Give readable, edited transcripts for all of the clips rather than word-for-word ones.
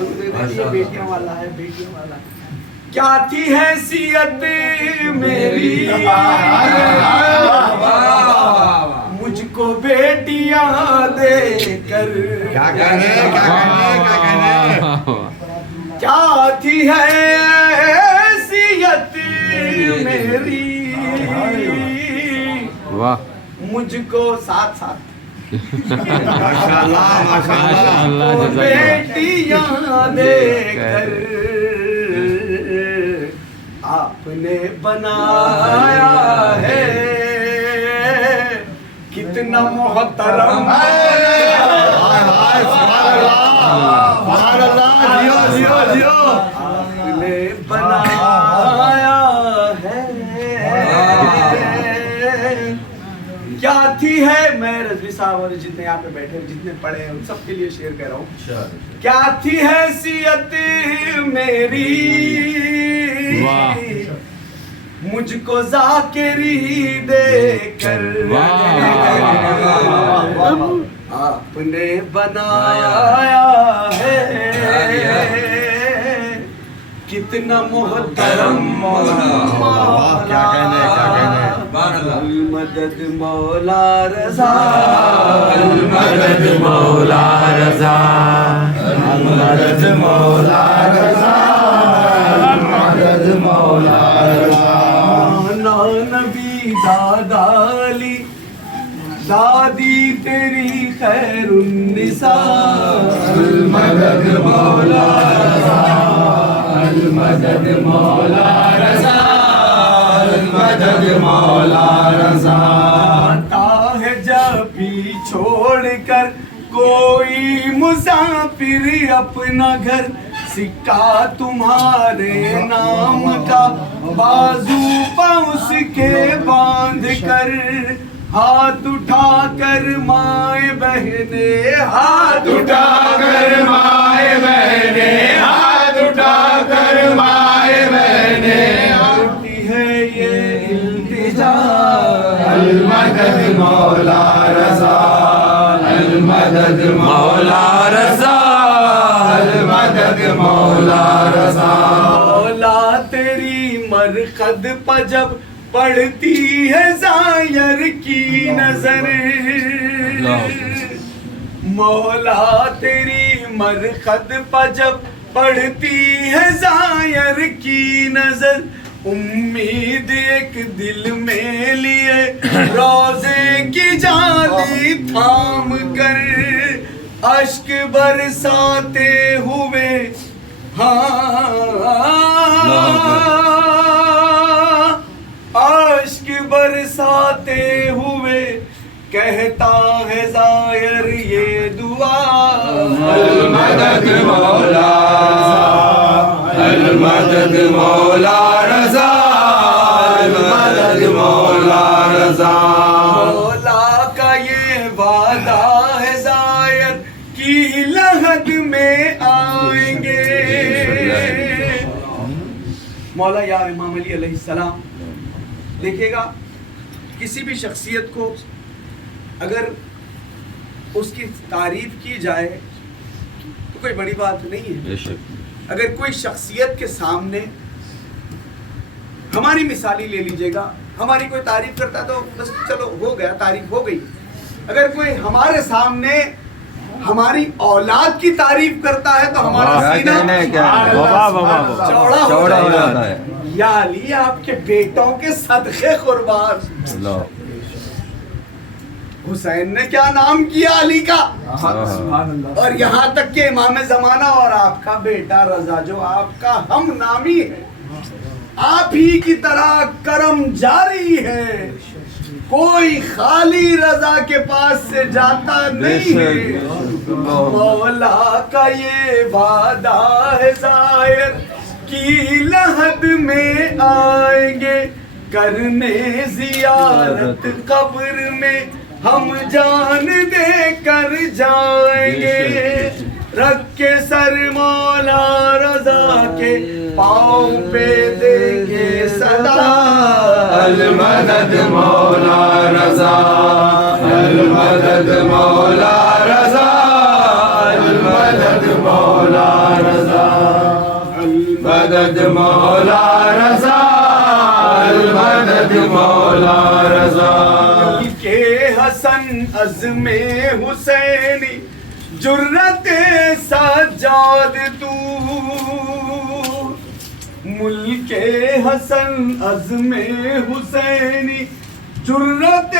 یہ بیٹیاں والا ہے، بیٹیاں والا. کیا تھی حیثیت میری مجھ کو بیٹیاں دے کر، کیا کہنے کیا تھی حیثیت میری واہ مجھ کو ساتھ ساتھ ماشاءاللہ ماشاءاللہ بیٹیاں دے کر آپ نے بنایا ہے، کتنا محترم آپ نے بنایا ہے. کیا تھی ہے، میں رضوی صاحب اور جتنے یہاں پہ بیٹھے جتنے پڑھے ہیں ان سب کے لیے شیئر کر رہا ہوں. کیا تھی حیثیت میری مجھ کو ذاکری دے کر، آپ نے بنایا ہے، کتنا محترم کیا کہنے المدد مولا رضا، المدد مولا رضا، المدد مولا رضا، المدد مولا رضا. نبی دادا علی دادی تیری خیر النساء، المدد مولا رضا، المدد مولا رضا، المدد مولا رضا. ہے جب بھی چھوڑ کر کوئی مسافر اپنا گھر، سکہ تمہارے نام کا بازو پہ اس کے باندھ کر، ہاتھ اٹھا کر مائیں بہنے، ہاتھ اٹھا کر مائیں بہنے، ہاتھ اٹھا کر مائیں بہنے، ہوتی ہے یہ التجا، المدد مولا رضا، المدد مولا رضا، المدد مولا رضا. مولا تیری مرقد پہ جب پڑتی ہے زائر کی نظر، مولا تیری مرقد پہ جب پڑتی ہے زائر کی نظر، امید ایک دل میں لیے روزے کی جالی تھام کر، اشک برساتے ہوئے اشک برساتے ہوئے کہتا ہے زائر یہ دعا، المدد مولا رضا، المدد مولا رضا، المدد مولا رضا. مولا کا یہ وعدہ ہے زائر کی لحد میں آئیں گے. مولا یا امام علی علیہ السلام، دیکھیے گا کسی بھی شخصیت کو اگر اس کی تعریف کی جائے تو کوئی بڑی بات نہیں ہے. اگر کوئی شخصیت کے سامنے ہماری مثالی لے لیجئے گا، ہماری کوئی تعریف کرتا تو بس چلو ہو گیا، تعریف ہو گئی. اگر کوئی ہمارے سامنے ہماری اولاد کی تعریف کرتا ہے تو ہمارا سینہ چوڑا ہو جاتا ہے. یا علی آپ کے بیٹوں کے صدقے قربان. حسین نے کیا نام کیا علی کا، اور یہاں تک کہ امام زمانہ اور آپ کا بیٹا رضا جو آپ کا ہم نامی ہے، آپ ہی کی طرح کرم جاری ہے، کوئی خالی رضا کے پاس سے جاتا نہیں ہے. مولا کا یہ وعدہ ہے زائر کی لحد میں آئیں گے، کرنے زیارت قبر میں ہم جان دے کر جائیں گے، رکھ کے سر مولا رضا کے پاؤں پہ دیں گے صدا، المدد مولا رضا، المدد مولا رضا، المدد مولا رضا. المدد مولا رضا المدد مولا رضا کے حسن عزم حسینی جرت سجاد تو ملک حسن عزم حسینی جرت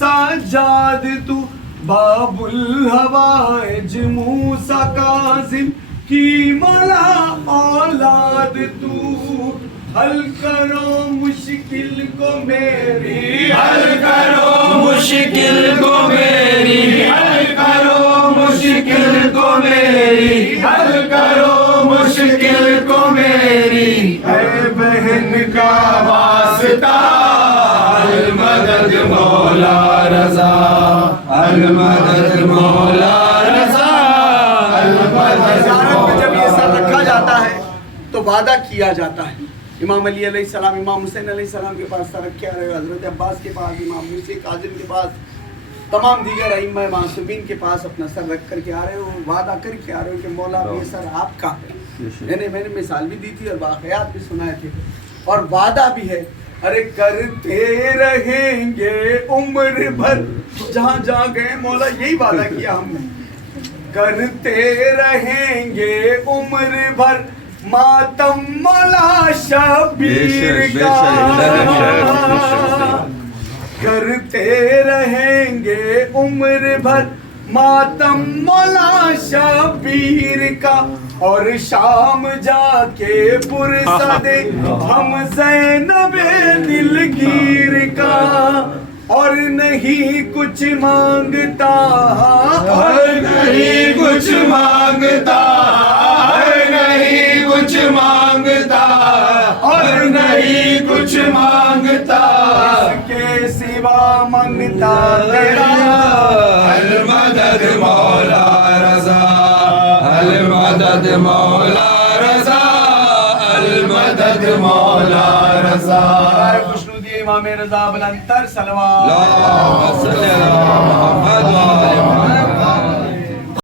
سجاد تو باب الحوائج موسیٰ کاظم کی مولا اولاد تو حل کرو مشکل کو میری حل کرو مشکل کو میری حل کرو مشکل کو میری حل کرو مشکل کو میری اے بہن کا واسطہ المدد مولا رضا المدد مولا رضا المدد زیارت میں جب یہ سر رکھا مولا جاتا ہے تو وعدہ کیا جاتا ہے. امام علی علیہ السلام امام حسین علیہ السلام کے پاس سر رکھے آ رہے ہو, حضرت عباس کے پاس, امام موسیٰ کاظم کے پاس, تمام دیگر ائمہ معصومین کے پاس اپنا سر رکھ کر کے آ رہے ہو, وعدہ کر کے آ رہے ہو کہ مولا یہ سر آپ کا ہے. میں نے مثال بھی دی تھی اور واقعات بھی سنائے تھے اور وعدہ بھی ہے. ارے کرتے رہیں گے عمر بھر, جہاں جہاں گئے مولا یہی وعدہ کیا ہم نے, کرتے رہیں گے عمر بھر ماتم مولا شبیر کا, کرتے رہیں گے عمر بھر ماتم مولا شبیر کا, اور شام جا کے پرسد ہم زینب دلگیر کا, اور نہیں کچھ مانگتا اور نہیں کچھ مانگتا نہیں کچھ مانگتا اور نہیں کچھ مانگتا اس کے سوا منگتا تیرا المدد مولا رضا المدد مولا رضا المدد مولا رضا. خوشنودی امام رضا بلند تر صلوات اللهم صل على محمد وآل محمد